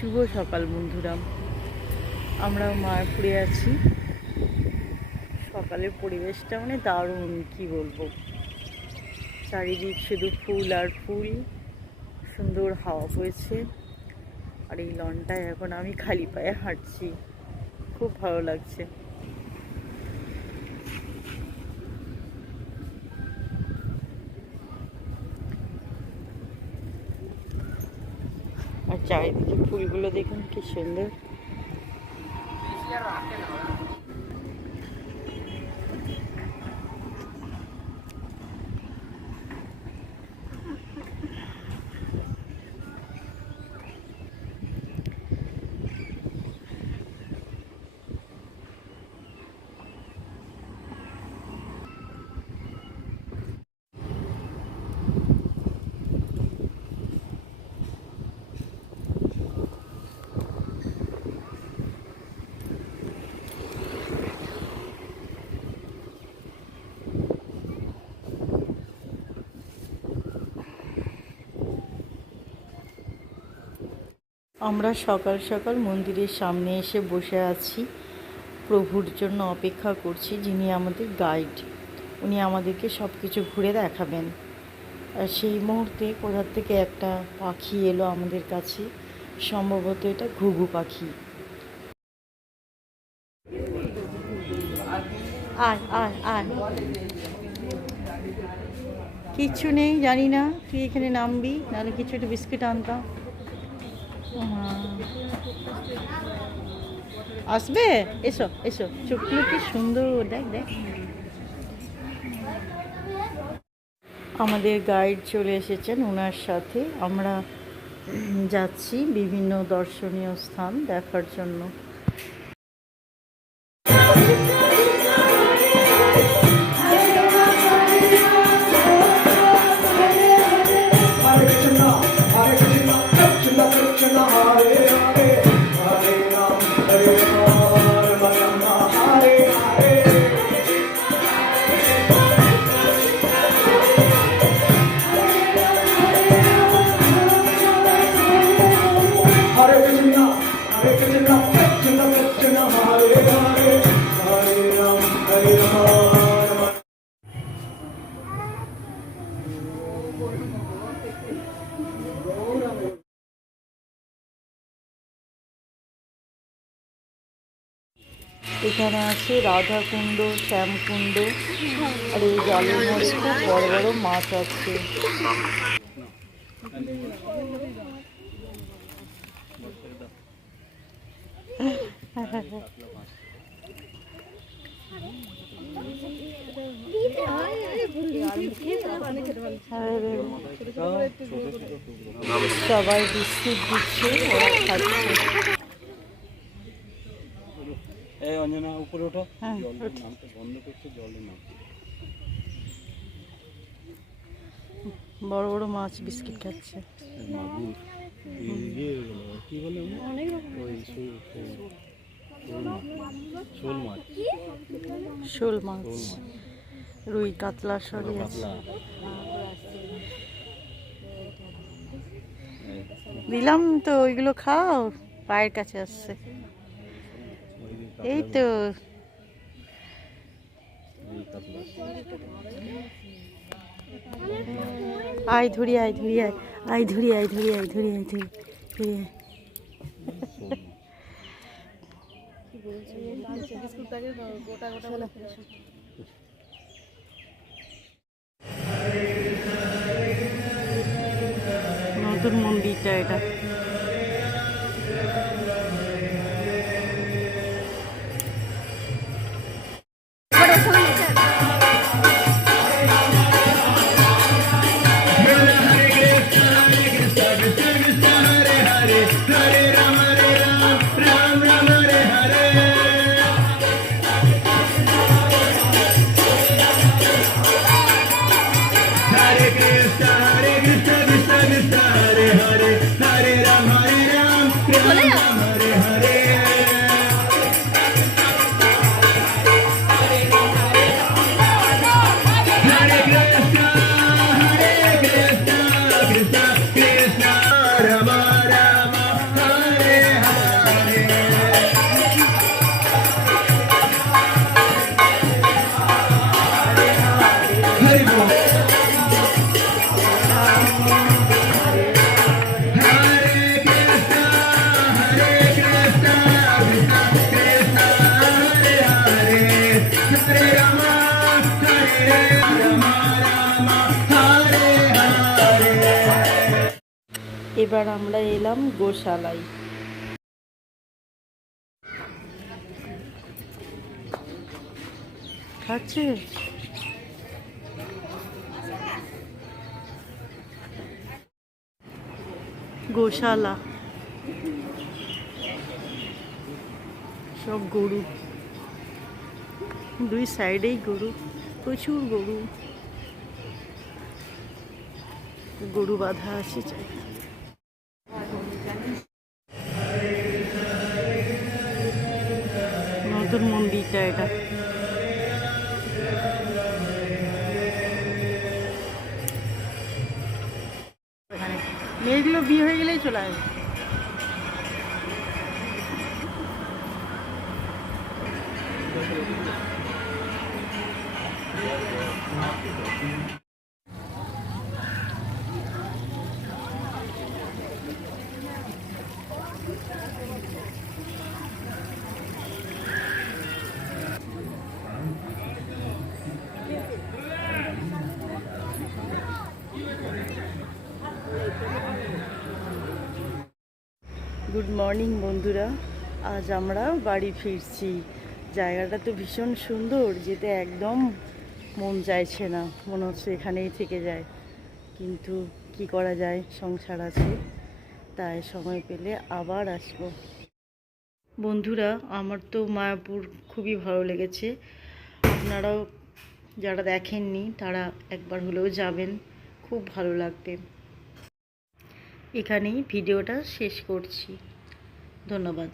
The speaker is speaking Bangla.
শুভ সকাল বন্ধুরা, আমরা মায়াপুরে আছি। সকালের পরিবেশটা মানে দারুণ, কি বলবো। চারিদিক শুধু ফুল আর ফুল, সুন্দর হাওয়া বইছে। আর এই লনটায় এখন আমি খালি পায়ে হাঁটছি, খুব ভালো লাগছে। আর চারিদিকে ফুলগুলো দেখুন কি সুন্দর। আমরা সকাল সকাল মন্দিরের সামনে এসে বসে আছি, প্রভুর জন্য অপেক্ষা করছি, যিনি আমাদের গাইড। উনি আমাদেরকে সব কিছু ঘুরে দেখাবেন। আর সেই মুহূর্তে কোথা থেকে একটা পাখি এলো আমাদের কাছে, সম্ভবত এটা ঘুঘু পাখি। আয় আয় আয়, কিচ্ছু নেই, জানি না, তুই এখানে নামবি, নাহলে কিছু একটা বিস্কিট আনতাম। আসবে, এসো এসো, চোখগুলো কি সুন্দর, দেখ দেখ। আমাদের গাইড চলে এসেছেন, ওনার সাথে আমরা যাচ্ছি বিভিন্ন দর্শনীয় স্থান দেখার জন্য। এখানে আছে রাধাকুণ্ড, শ্যামকুণ্ড, আর এই জলের মধ্যে খুব বড় বড় মাছ আছে। সবাই বিস্কুট দিচ্ছে, ওরা খাচ্ছে। এই অঞ্জনা উপরে ওঠো, জলের নামটা বন্ধ করছে, জলের নাম। বড় বড় মাছ বিস্কিট খাচ্ছে। মাগুর, কি বলে অনেক রকম, ওই শোল মাছ, শোল মাছ, রুই, কাতলা সবই আছে। দিলাম তো, ওইগুলো খাও, পায়ের কাছে আসছে। এই তো আয় ধরি, আয় ধরি, আয় আয় ধরি, আয় ধরি, আয় ধরি, আয় ধরি, ধরি আয়। নতুন মন্দিরটা এটা। এবার আমরা এলাম গোশালায়। খাচ্ছে গোশালা, সব গরু, দুই সাইডেই গরু, প্রচুর গরু, গরু বাঁধা আছে চাই। নতুন মন্দিরটা এটা। এখানে মেয়েগুলো বিয়ে হয়ে গেলেই চলে আসবে। গুড মর্নিং বন্ধুরা, আজ আমরা বাড়ি ফিরছি। জায়গাটা তো ভীষণ সুন্দর, যেতে একদম মন চাইছে না, মনে হচ্ছে এখানেই থেকে যায়, কিন্তু কি করা যায়, সংসার আছে, তাই সময় পেলে আবার আসবো। বন্ধুরা, আমার তো মায়াপুর খুবই ভালো লেগেছে। আপনারাও যারা দেখেননি তারা একবার হলেও যাবেন, খুব ভালো লাগবে। এখানেই ভিডিওটা শেষ করছি। ধন্যবাদ।